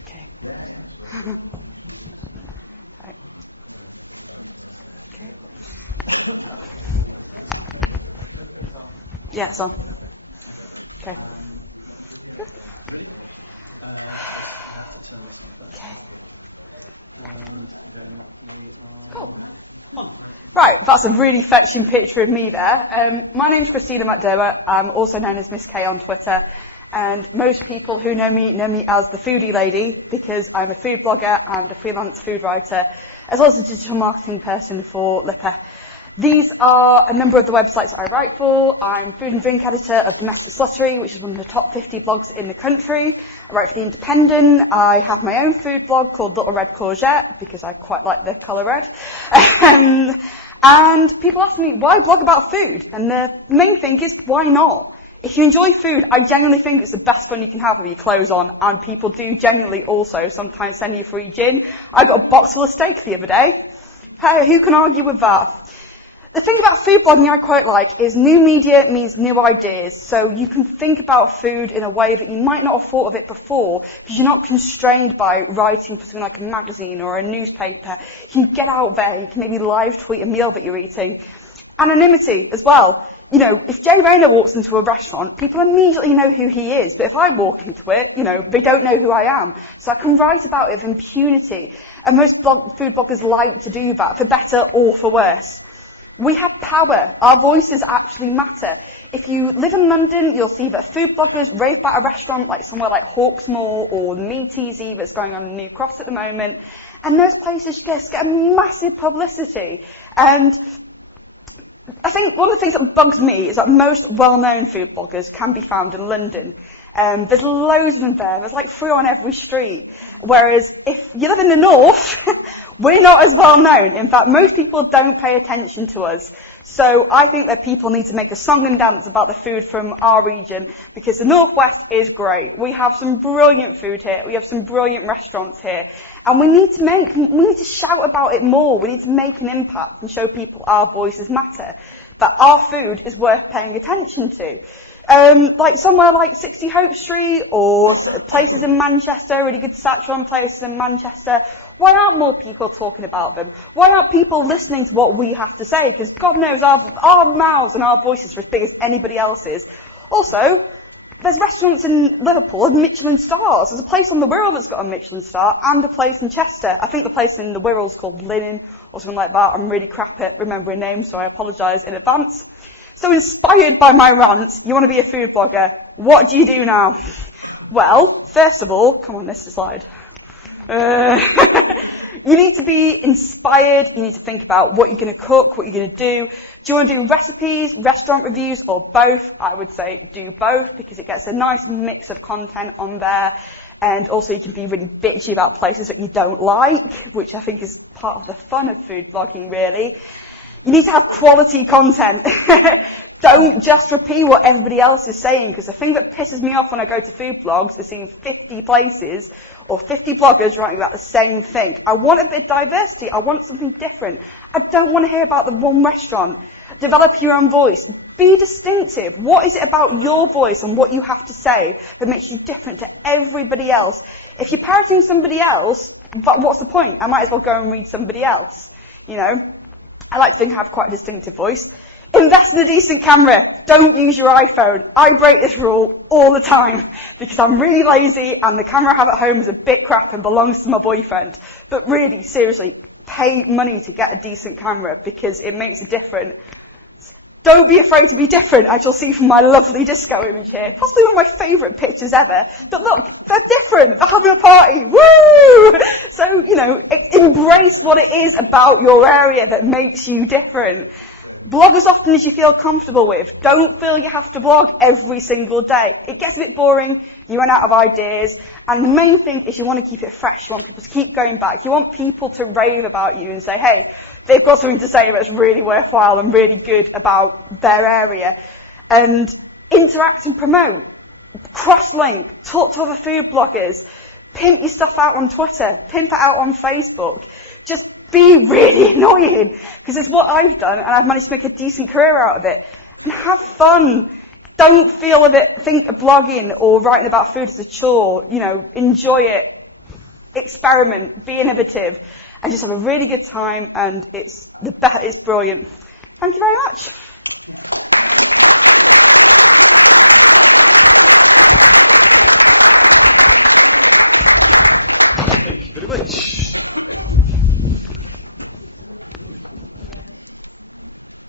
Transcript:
Okay. Right. Okay. Yeah, it's on. Okay. Okay. Cool. Right, that's a really fetching picture of me there. My name's Christina McDermott. I'm also known as Miss K on Twitter. And most people who know me as the foodie lady because I'm a food blogger and a freelance food writer, as well as a digital marketing person for Lipper. These are a number of the websites that I write for. I'm food and drink editor of Domestic Sluttery, which is one of the top 50 blogs in the country. I write for The Independent. I have my own food blog called Little Red Courgette because I quite like the colour red. And people ask me, why blog about food? And the main thing is, why not? If you enjoy food, I genuinely think it's the best fun you can have with your clothes on, and people do genuinely also sometimes send you free gin. I got a box full of steak the other day. Hey, who can argue with that? The thing about food blogging I quite like is new media means new ideas. So you can think about food in a way that you might not have thought of it before because you're not constrained by writing for something like a magazine or a newspaper. You can get out there, you can maybe live tweet a meal that you're eating. Anonymity as well. You know, if Jay Rayner walks into a restaurant, people immediately know who he is. But if I walk into it, you know, they don't know who I am. So I can write about it with impunity. And most food bloggers like to do that, for better or for worse. We have power. Our voices actually matter. If you live in London, you'll see that food bloggers rave about a restaurant like somewhere like Hawksmoor or Meat Easy that's going on in New Cross at the moment. And those places just get a massive publicity. And I think one of the things that bugs me is that most well-known food bloggers can be found in London. There's loads of them there. There's like 3 on every street. Whereas if you live in the north, we're not as well known. In fact, most people don't pay attention to us. So I think that people need to make a song and dance about the food from our region because the northwest is great. We have some brilliant food here. We have some brilliant restaurants here. And we need to shout about it more. We need to make an impact and show people our voices matter. That our food is worth paying attention to. Like somewhere like 60 Hope Street or places in Manchester, really good Sacheron places in Manchester. Why aren't more people talking about them? Why aren't people listening to what we have to say? Because God knows our mouths and our voices are as big as anybody else's. Also, there's restaurants in Liverpool with Michelin stars. There's a place on the Wirral that's got a Michelin star and a place in Chester. I think the place in the Wirral's called Linen or something like that. I'm really crap at remembering names, so I apologise in advance. So inspired by my rants, you want to be a food blogger. What do you do now? Well, first of all, come on, this slide. You need to be inspired. You need to think about what you're going to cook, what you're going to do. Do you want to do recipes, restaurant reviews, or both? I would say do both because it gets a nice mix of content on there. And also you can be really bitchy about places that you don't like, which I think is part of the fun of food blogging, really. You need to have quality content. Don't just repeat what everybody else is saying, because the thing that pisses me off when I go to food blogs is seeing 50 places or 50 bloggers writing about the same thing. I want a bit of diversity. I want something different. I don't want to hear about the one restaurant. Develop your own voice. Be distinctive. What is it about your voice and what you have to say that makes you different to everybody else? If you're parroting somebody else, but what's the point? I might as well go and read somebody else, you know? I like to think I have quite a distinctive voice. Invest in a decent camera. Don't use your iPhone. I break this rule all the time because I'm really lazy and the camera I have at home is a bit crap and belongs to my boyfriend. But really, seriously, pay money to get a decent camera because it makes a difference. Don't be afraid to be different, as you'll see from my lovely disco image here. Possibly one of my favourite pictures ever. But look, they're different. They're having a party. Woo! So, you know, embrace what it is about your area that makes you different. Blog as often as you feel comfortable with. Don't feel you have to blog every single day. It gets a bit boring, you run out of ideas, and the main thing is you want to keep it fresh. You want people to keep going back. You want people to rave about you and say, hey, they've got something to say that's really worthwhile and really good about their area. And interact and promote. Cross-link. Talk to other food bloggers. Pimp your stuff out on Twitter. Pimp it out on Facebook. Just be really annoying. Because it's what I've done, and I've managed to make a decent career out of it. And have fun. Don't think blogging or writing about food is a chore. You know, enjoy it. Experiment. Be innovative. And just have a really good time. And it's brilliant. Thank you very much. Thank you very much.